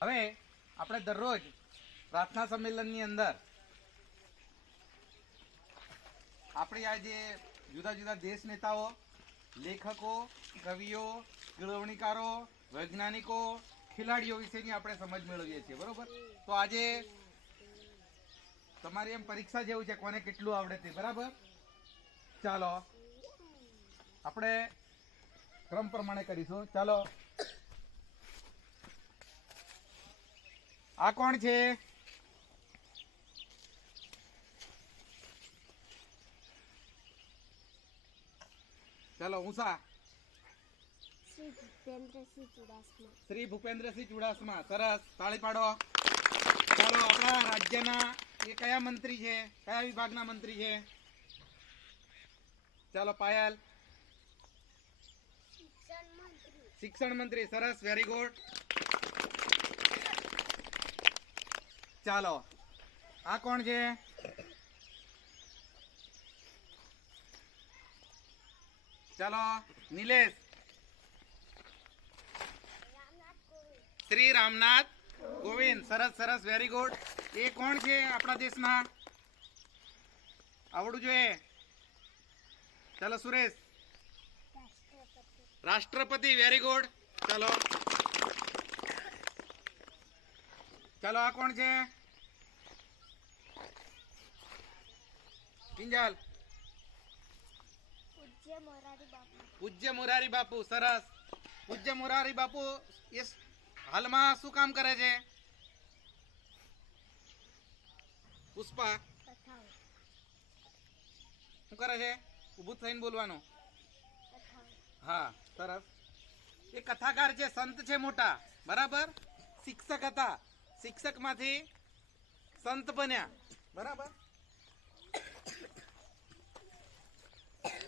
હવે આપણે દરરોજ પ્રાર્થના સંમેલનની અંદર આપણી આ જે જુદા જુદા દેશ નેતાઓ, લેખકો, કવિઓ, કેળવણીકારો, વૈજ્ઞાનિકો, ખેલાડીઓ વિશેની આપણે સમજ મેળવીએ છીએ, બરોબર? તો આજે તમારી એમ પરીક્ષા જેવું છે, કોને કેટલું આવડે તે, બરાબર? ચાલો આપણે ક્રમ પ્રમાણે કરીશું. ચાલો, આ કોણ છે? ચાલો, ઉષા. શ્રી ભૂપેન્દ્રસિંહ ચુડાસમા. સરસ, તાળી પાડો. ચાલો, આપણા રાજ્યના એ કયા મંત્રી છે, કયા વિભાગના મંત્રી છે? ચાલો, પાયલ. શિક્ષણ મંત્રી. સરસ, વેરી ગુડ. ચાલો, આ કોણ છે? ચાલો, નિલેશ. શ્રી રામનાથ કોવિંદ. સરસ સરસ, વેરી ગુડ. એ કોણ છે આપણા દેશમાં? આવડવું જોઈએ. ચાલો, સુરેશ. રાષ્ટ્રપતિ. Very good. ચાલો ચાલો, આ કોણ છે? કિંજલ. પૂજ્ય મોરારી બાપુ. સરસ. પૂજ્ય મોરારી બાપુ એ હાલમાં શું કામ કરે છે? પુષ્પા શું કરે છે? ઊભું થઈને બોલવાનું. હા, સરસ. એ કથાકાર છે, સંત છે મોટા, બરાબર? શિક્ષક હતા, શિક્ષક માંથી સંત બન્યા, બરાબર?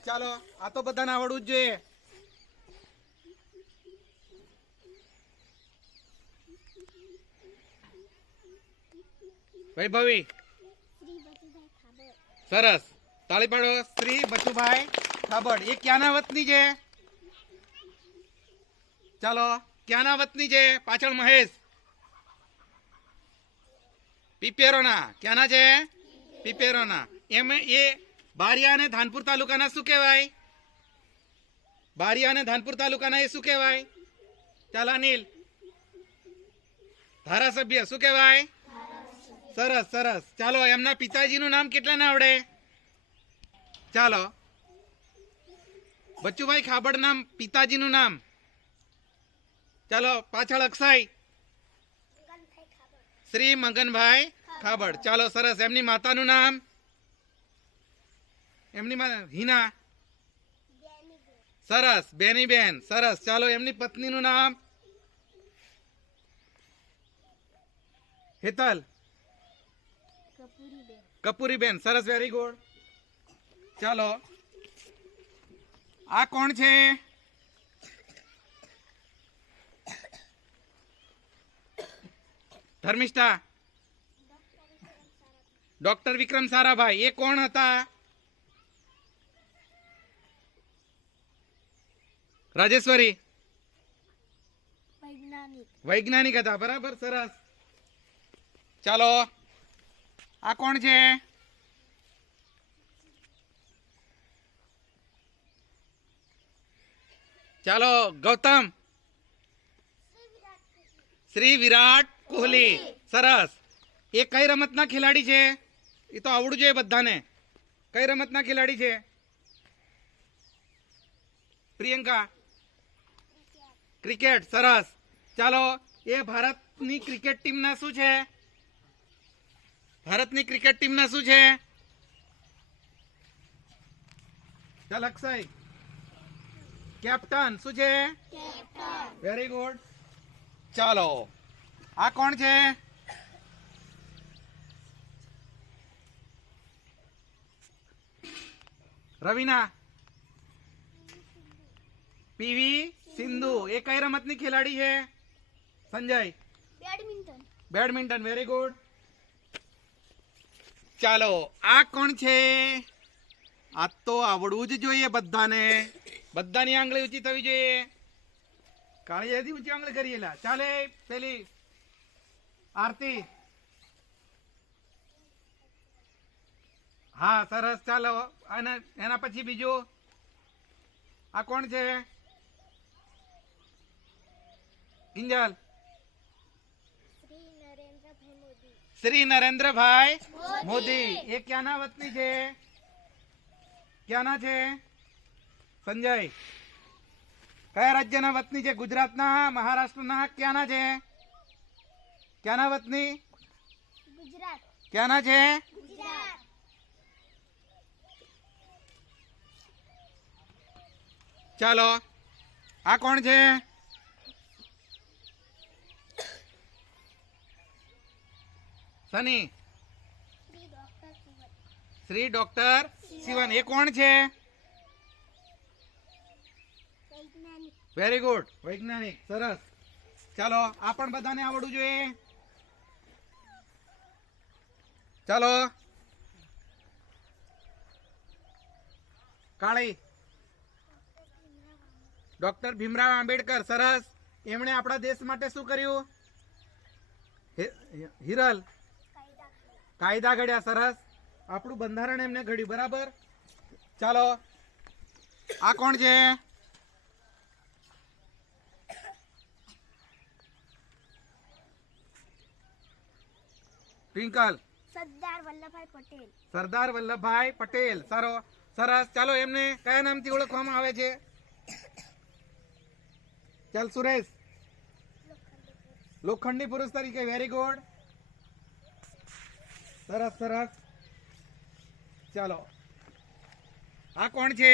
ચાલો, આ તો બધાને આવડવું જ જોઈએ. વૈભવી. સરસ, તાળી પાડો. શ્રી બચુભાઈ ખાબડ. એ ક્યાંના વતની છે? ચાલો, ક્યાંના વતની છે? પાછળ મહેશ. પીપેરોના. ક્યાંના છે? પીપેરોના. એમ એ બારિયા અને ધાનપુર તાલુકાના શું કહેવાય? બારિયા અને ધાનપુર તાલુકાના એ શું કહેવાય? ચાલો, અનિલ. ધારાસભ્ય શું કહેવાય? સરસ સરસ. ચાલો, એમના પિતાજીનું નામ કેટલાને આવડે? ચાલો, બચુભાઈ ખાબડ નામ પિતાજીનું નામ. ચાલો, પાછળ અક્ષય. શ્રી મગનભાઈ ખાબડ. ચાલો, સરસ. એમની માતાનું નામ? એમની હિના. સરસ, બેનીબેન. સરસ. ચાલો, એમની પત્નીનું નામ? હેતલ. કપૂરીબેન. સરસ, વેરી ગુડ. ચાલો, આ કોણ છે? ધર્મિષ્ઠા. ડોક્ટર વિક્રમ સારાભાઈ. એ કોણ હતા? રાજેશ્વરી. વૈજ્ઞાનિક હતા, બરાબર. સરસ. ચાલો, આ કોણ છે? ચાલો, ગૌતમ. શ્રી વિરાટ કોહલી. સરસ. એ કઈ રમતના ખેલાડી છે? એ તો આવડવું જોઈએ બધાને. કઈ રમતના ખેલાડી છે? પ્રિયંકા. ક્રિકેટ. સરસ. ચાલો, એ ભારતની ક્રિકેટ ટીમના શું છે? ભારતની ક્રિકેટ ટીમના શું છે? ચાલ, અક્ષય. કેપ્ટન. શું છે? Very good. ચાલો, આ કોણ છે? રવીના. પીવી સિંધુ. એ કઈ રમતની ખેલાડી છે? સંજય. બેડમિન્ટન. Very good. ચાલો, આ કોણ છે? આ તો આવડવું જ જોઈએ બધાને. બધાની આંગળી ઊંચી થવી જોઈએ. કાળીયાથી ઊંચી આંગળી કરીએલા. ચાલે, પેલી આરતી. હા સરસ, ચાલો. અને એના પછી બીજું આ કોણ છે? કિંજલ. શ્રી નરેન્દ્રભાઈ મોદી. એ ક્યાંના વતની છે? ક્યાંના છે? સંજય. કયા રાજ્યના વતની છે? ગુજરાતના, મહારાષ્ટ્રના, ક્યાંના છે? ક્યાંના વતની? ગુજરાત. ક્યાંના છે? ગુજરાત. ચાલો, આ કોણ છે? સની. શ્રી ડોક્ટર શિવન. એ કોણ છે? વેરી ગુડ, વૈજ્ઞાનિક. સરસ. ચાલો, આ પણ બધાને આવડવું જોઈએ. ચાલો, કાળી. ડોક્ટર ભીમરાવ આંબેડકર. સરસ. એમણે આપણા દેશ માટે શું કર્યું? હિરલ. કાયદા ઘડ્યા. સરસ. આપણું બંધારણ એમને ઘડ્યું. બરાબર. ચાલો, આ કોણ છે? ટ્વિંકલ. સરદાર વલ્લભભાઈ પટેલ. સરદાર વલ્લભભાઈ પટેલ. સરસ. ચાલો, એમને કયા નામથી ઓળખવામાં આવે છે? ચાલ સુરેશ. લોખંડી પુરુષ તરીકે. Very good. સરસ. ચાલો, આ કોણ છે?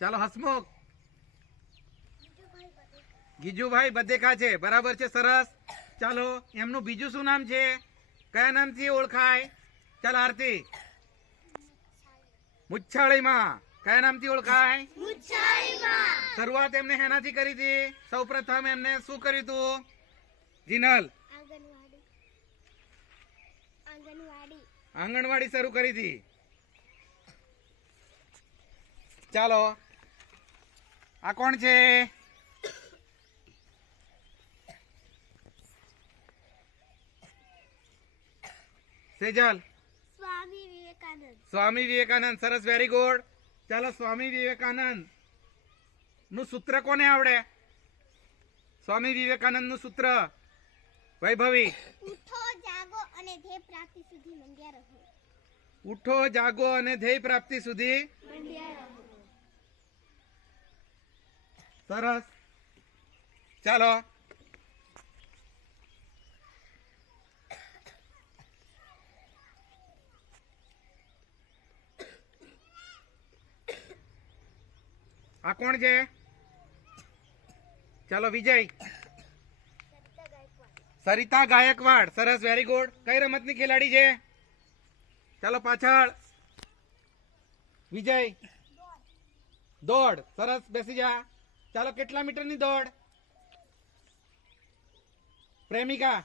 ચાલો, હસમુખ. ગીજુભાઈ બધેકા છે. બરાબર છે. સરસ. ચાલો, એમનું બીજું શું નામ છે? કયા નામથી ઓળખાય? ચાલ આરતી. મુચ્છાળીમાં. કયા નામથી ઓળખાય? મુચ્છાળીમાં. શરૂઆત એમને હેનાથી કરી હતી? સૌ પ્રથમ એમને શું કર્યું હતું? જીનલ. આંગણવાડી શરૂ કરી હતી. ચાલો, આ કોણ છે? સેજલ. સ્વામી વિવેકાનંદ. સ્વામી વિવેકાનંદ. સરસ. Very good. ચાલો, સ્વામી વિવેકાનંદ નું સૂત્ર કોને આવડે? સ્વામી વિવેકાનંદ નું સૂત્ર. વૈભવી. ઉઠો જાગો અને ધ્યેય પ્રાપ્તિ સુધી મંડ્યા રહો. ઉઠો જાગો અને ધ્યેય પ્રાપ્તિ સુધી. સરસ. ચાલો, આ કોણ છે? ચાલો, વિજય. સરિતા ગાયકવાડ. સરસ. Very good. કઈ રમતની ખેલાડી છે? ચાલો, પાછળ. વિજય. દોડ. સરસ. બેસી જા. ચાલો, કેટલા મીટરની દોડ? પ્રેમિકા.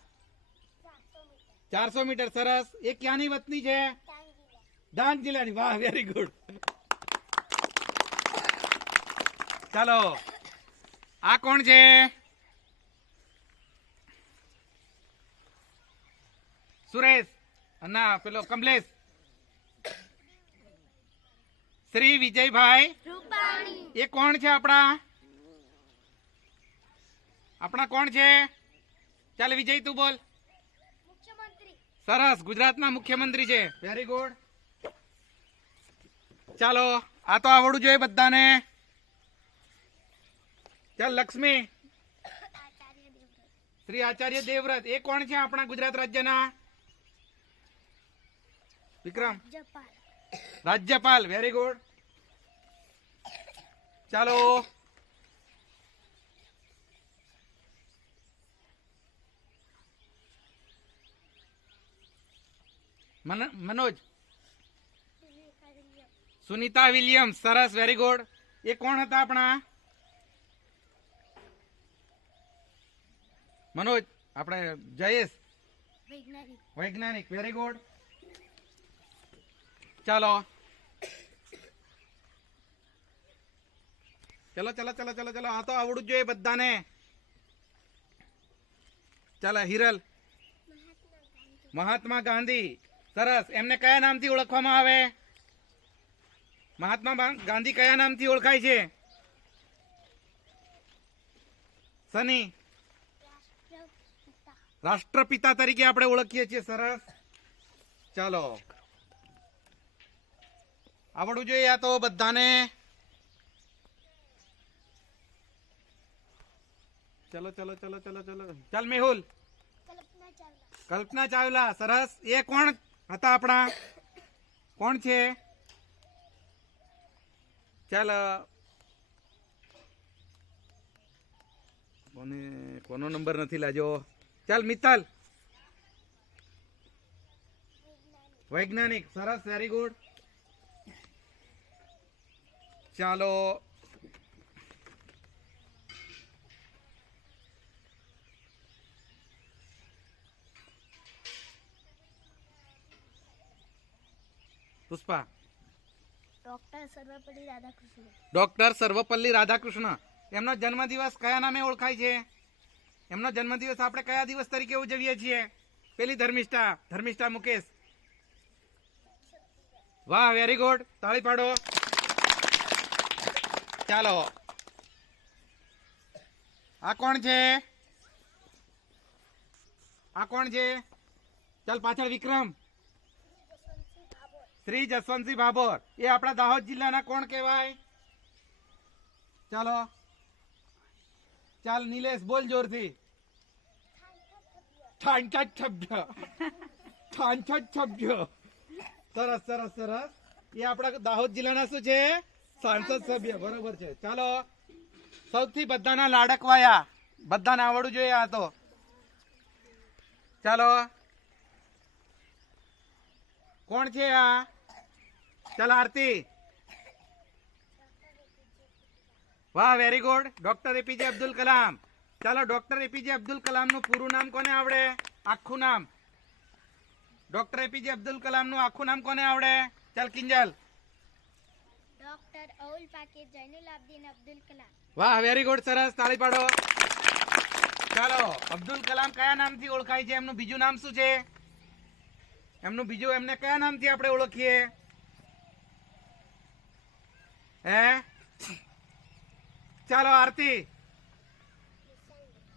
400 મીટર. સરસ. એ ક્યાંની વતની છે? ડાંગ જિલ્લાની. વાહ, વેરી ગુડ. ચાલો, આ કોણ છે? સુરેશ. ના, પેલો કમલેશ. શ્રી વિજયભાઈ રૂપાણી. એ કોણ છે આપણા કોણ છે? ચાલ વિજય, તું બોલ. મુખ્યમંત્રી. સરસ. ગુજરાતના મુખ્યમંત્રી છે. Very good. ચાલો, આ તો આવડવું જોઈએ બધાને. ચાલ લક્ષ્મી. આચાર્ય દેવવ્રત. શ્રી આચાર્ય દેવવ્રત. એ કોણ છે આપણા ગુજરાત રાજ્યના? વિક્રમ. જપાલ. રાજ્યપાલ. Very good. ચાલો, મનોજ. સુનિતા વિલિયમ્સ. સરસ. Very good. એ કોણ હતા આપણા? મનોજ. આપણે જયેશ. વૈજ્ઞાનિક. વૈજ્ઞાનિક. Very good. ચાલો, ચલો ચલો ચલો ચલો ચલો આ તો આવડવું જ જોઈએ બધાને. ચાલો હિરલ. મહાત્મા ગાંધી. સરસ. એમને કયા નામથી ઓળખવામાં આવે? મહાત્મા ગાંધી કયા નામથી ઓળખાય છે? સની. રાષ્ટ્રપિતા તરીકે આપણે ઓળખીએ છીએ. સરસ. ચાલો આવડવું જોઈએ આ તો બધાને. ચલો ચલો ચલો ચલો ચલો ચાલ મેહુલ. કલ્પના ચાવલા. સરસ. એ કોણ હતા આપણા? કોણ છે? ચાલ કોનો નંબર નથી લાજો. ચાલ મિત્તલ. વૈજ્ઞાનિક. સરસ. Very good. ચાલો પુષ્પા. ડોક્ટર સર્વપલ્લી રાધાકૃષ્ણ. ડોક્ટર સર્વપલ્લી રાધાકૃષ્ણ. એમનો જન્મદિવસ કયા નામે ઓળખાય છે? એમનો જન્મદિવસ આપણે કયા દિવસ તરીકે ઉજવીએ છીએ? પેલી ધર્મિષ્ઠા મુકેશ. વાહ વેરી ગુડ. તાળી પાડો. ચાલો આ કોણ છે? આ કોણ છે? ચાલ પાછળ વિક્રમ. શ્રી જસવંતસિંહ ભાભોર. એ આપણા દાહોદ જિલ્લાના કોણ કહેવાય? ચાલો ચાલ નિલેશ બોલ જોરથી. સરસ સરસ સરસ. એ આપણા દાહોદ જિલ્લાના શું છે? સાંસદ સભ્ય. બરોબર છે. ચાલો સૌથી બધાના લાડકવાયા. બધાને આવડવું જોઈએ આ તો. ચાલો કોણ છે આ? ચાલ આરતી. વાહ very good. Doctor APJ Abdul Kalam. ચાલો ડોક્ટર એપીજે અબ્દુલ કલામ નું પૂરું નામ કોને આવડે? આખું નામ. ડોક્ટર એપીજે અબ્દુલ કલામ નું આખું નામ કોને આવડે? ચાલ કિંજલ. ડોક્ટર અબુલ પાકીર જૈનુલ આબદીન અબ્દુલ કલામ. વાહ વેરી ગુડ. સરસ. તાળી પાડો. ચાલો અબ્દુલ કલામ કયા નામથી ઓળખાય છે? એમનું બીજું નામ શું છે? એમનું બીજું એમને કયા નામથી આપણે ઓળખીએ? હે ચાલો આરતી.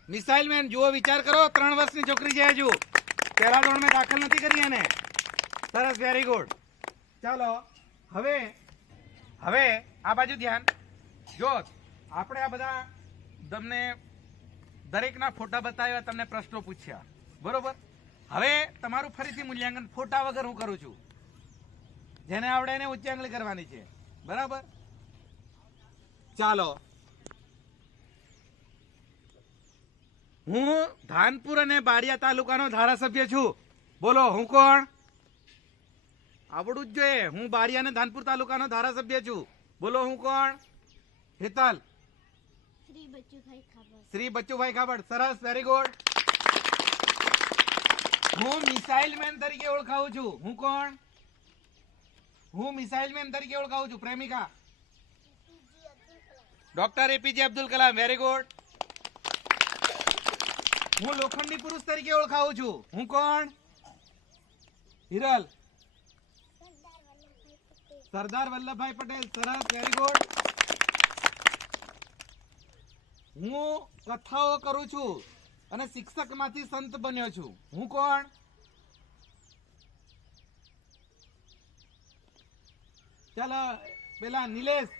Missile man. જુઓ વિચાર કરો. 3 વર્ષની છોકરી છે હજુ. પહેલા ધોરણમાં દાખલ નથી કરી એને. સરસ. Very good. ચાલો હવે આ બાજુ ધ્યાન. જો આપણે આ બધા તમને દરેકના ફોટા બતાવ્યા, તમને પ્રશ્નો પૂછ્યા. બરોબર. હવે તમારું ફરીથી મૂલ્યાંકન ફોટા વગર હું કરું છું. જેને આવડે એને ઊંચી આંગળી કરવાની છે. બરાબર. ચાલો હું ધાનપુર અને બારિયા તાલુકાનો ધારાસભ્ય છું. બોલો હું કોણ? આવડવું જ જોઈએ. હું બારિયા અને ધાનપુર તાલુકાનો ધારાસભ્ય છું. બોલો હું કોણ? હેતલ. શ્રી બચુભાઈ ખાબડ. સરસ. Very good. હું મિસાઇલ મેન તરીકે ઓળખાવું છું. હું કોણ? હું મિસાઇલ મેન તરીકે ઓળખાવું છું. પ્રેમિકા. Doctor APJ Abdul Kalam. Very good. હું લોખંડી પુરુષ તરીકે ઓળખાવું છું. હું કોણ? હિરલ. સરદાર વલ્લભભાઈ પટેલ. સરસ. Very good. હું કથાઓ કરું છું અને શિક્ષક માંથી સંત બન્યો છું. હું કોણ? ચાલો પેલા નિલેશ.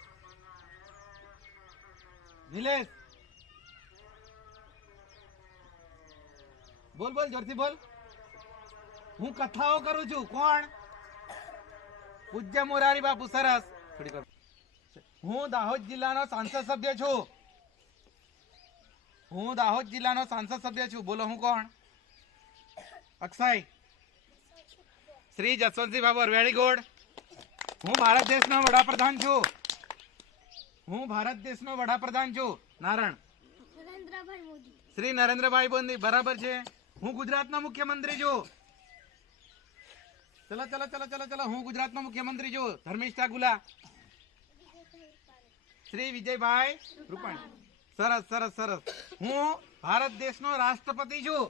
બોલ બોલ જોરથી બોલ. હું કથાઓ કરું છું. કોણ? પૂજ્ય મોરારી બાપુ. સરસ. હું દાહોદ જિલ્લાનો સાંસદ સભ્ય છું. બોલો હું કોણ? અક્ષય. શ્રી જસવંતસિંહ ભાભોર. Very good. હું ભારત દેશનો વડાપ્રધાન છું. નારણ. શ્રી નરેન્દ્રભાઈ મોદી. બરાબર છે. હું ગુજરાતનો મુખ્યમંત્રી છું. ચલો હું ગુજરાતનો મુખ્યમંત્રી છું. ધર્મિષ્ઠા ગુલા. શ્રી વિજયભાઈ રૂપાણી. સરસ સરસ સરસ. હું ભારત દેશનો રાષ્ટ્રપતિ છું,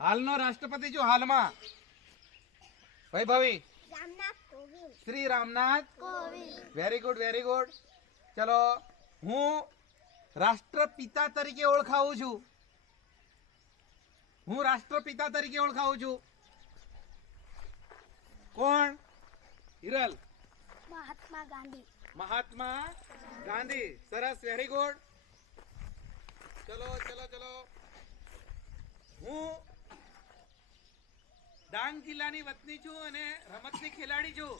હાલનો રાષ્ટ્રપતિ છું હાલમાં. વૈભવી Ramnath Kovind. Shri Ramnath. Kovind. Very good very good. ચલો, હું રાષ્ટ્રપિતા તરીકે ઓળખાવું છું. હું રાષ્ટ્રપિતા તરીકે ઓળખાવું છું. કોણ? હિરલ. મહાત્મા ગાંધી. મહાત્મા ગાંધી. સરસ, વેરી ગુડ. ચલો ચલો ચલો. હું ડાંગ જિલ્લાની વતની છું અને રમતની ખેલાડી છું.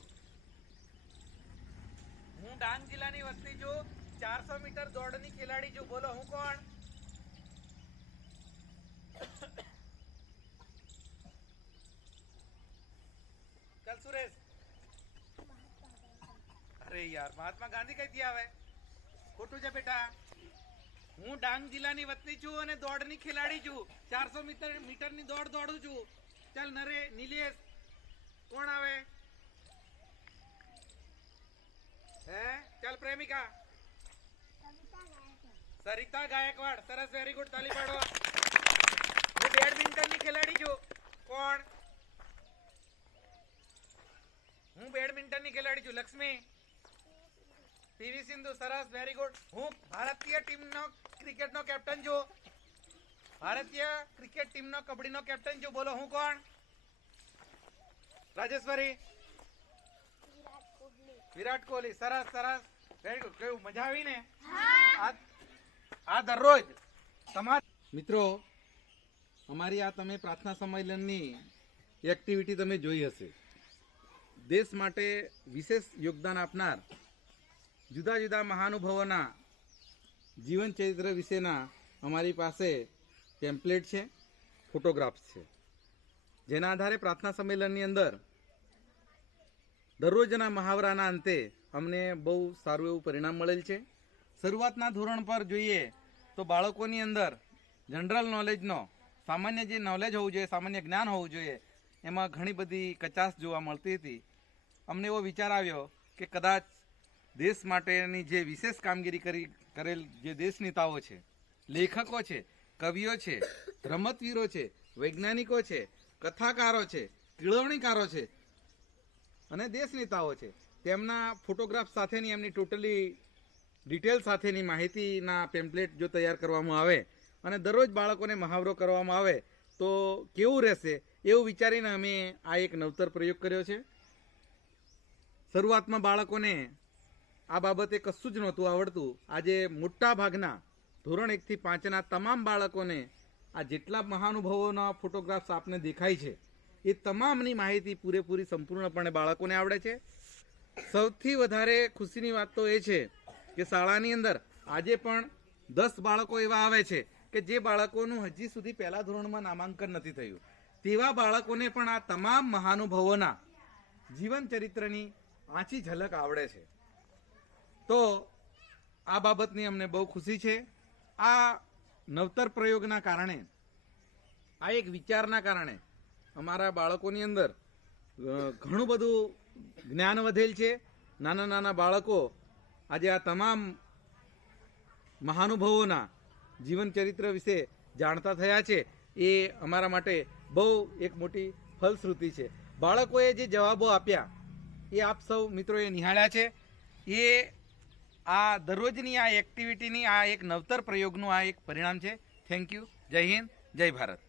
હું ડાંગ જિલ્લાની વતની છું, 400 મીટર દોડની ખેલાડી છું. બોલો હું કોણ? ચાલ સુરેશ. અરે યાર, મહાત્મા ગાંધી કઈથી આવે? ખોટું છે બેટા. હું ડાંગ જિલ્લાની વતની છું અને દોડની ખેલાડી છું. 400 મીટરની દોડ દોડું છું. ચાલ નરે નિલેશ. કોણ આવે? હે? ચાલ પ્રેમિકા. સરિતા ગાયકવાડ. સરસ, વેરી ગુડ. તાલી પાડો. હું બેડમિન્ટનની ખેલાડી છું. કોણ? હું બેડમિન્ટનની ખેલાડી છું. લક્ષ્મી. પીવી સિંધુ. સરસ, વેરી ગુડ. હું ભારતીય ટીમનો ક્રિકેટનો કેપ્ટન છું. ભારતીય ક્રિકેટ ટીમનો કબડ્ડીનો કેપ્ટન છું. બોલો હું કોણ? રાજેશ્વરી. વિરાટ કોહલી. સરસ સરસ, વેરી ગુડ. કેવું મજા આવી ને? આ દરરોજ તમારા મિત્રો, અમારી આ તમે પ્રાર્થના સંમેલનની એક્ટિવિટી તમે જોઈ હશે. દેશ માટે વિશેષ યોગદાન આપનાર જુદા જુદા મહાનુભાવોના જીવન ચરિત્ર વિશેના અમારી પાસે ટેમ્પલેટ છે, ફોટોગ્રાફ્સ છે, જેના આધારે પ્રાર્થના સંમેલનની અંદર દરરોજના મહાવરાના અંતે અમને બહુ સારું એવું પરિણામ મળેલ છે. શરૂઆતના ધોરણ પર જોઈએ તો બાળકોની અંદર જનરલ નોલેજનો, સામાન્ય જે નોલેજ હોવું જોઈએ, સામાન્ય જ્ઞાન હોવું જોઈએ, એમાં ઘણી બધી કચાશ જોવા મળતી હતી. અમને એવો વિચાર આવ્યો કે કદાચ દેશ માટેની જે વિશેષ કામગીરી કરેલ જે દેશ નેતાઓ છે, લેખકો છે, કવિઓ છે, રમતવીરો છે, વૈજ્ઞાનિકો છે, કથાકારો છે, કેળવણીકારો છે અને દેશ નેતાઓ છે, તેમના ફોટોગ્રાફ સાથેની એમની ટોટલી ડિટેલ સાથેની માહિતીના પેમ્પલેટ જો તૈયાર કરવામાં આવે અને દરરોજ બાળકોને મહાવરો કરવામાં આવે તો કેવું રહેશે, એવું વિચારીને અમે આ એક નવતર પ્રયોગ કર્યો છે. શરૂઆતમાં બાળકોને આ બાબતે કશું જ નહોતું આવડતું. આજે મોટા ભાગના ધોરણ 1 થી 5ના તમામ બાળકોને આ જેટલા મહાનુભાવોના ફોટોગ્રાફ્સ આપને દેખાય છે એ તમામની માહિતી પૂરેપૂરી સંપૂર્ણપણે બાળકોને આવડે છે. સૌથી વધારે ખુશીની વાત તો એ છે કે શાળાની અંદર આજે પણ 10 બાળકો એવા આવે છે કે જે બાળકોનું હજી સુધી પહેલા ધોરણમાં નામાંકન નથી થયું. તેવા બાળકોને પણ આ તમામ મહાનુભાવોના જીવન ચરિત્રની આછી ઝલક આવડે છે. તો આ બાબતની અમને બહુ ખુશી છે. આ નવતર પ્રયોગના કારણે, આ એક વિચારના કારણે અમારા બાળકોની અંદર ઘણું બધું જ્ઞાન વધેલ છે. નાના નાના બાળકો આજે આ તમામ મહાનુભાવોના જીવન ચરિત્ર વિશે જાણતા થયા છે. એ અમારા માટે બહુ એક મોટી ફલશ્રુતિ છે. બાળકોએ જે જવાબો આપ્યા એ આપ સૌ મિત્રોએ નિહાળ્યા છે. એ આ દરરોજની આ એક્ટિવિટીની આ એક નવતર પ્રયોગનું આ એક પરિણામ છે. Thank you. જય હિન્દ, જય ભારત.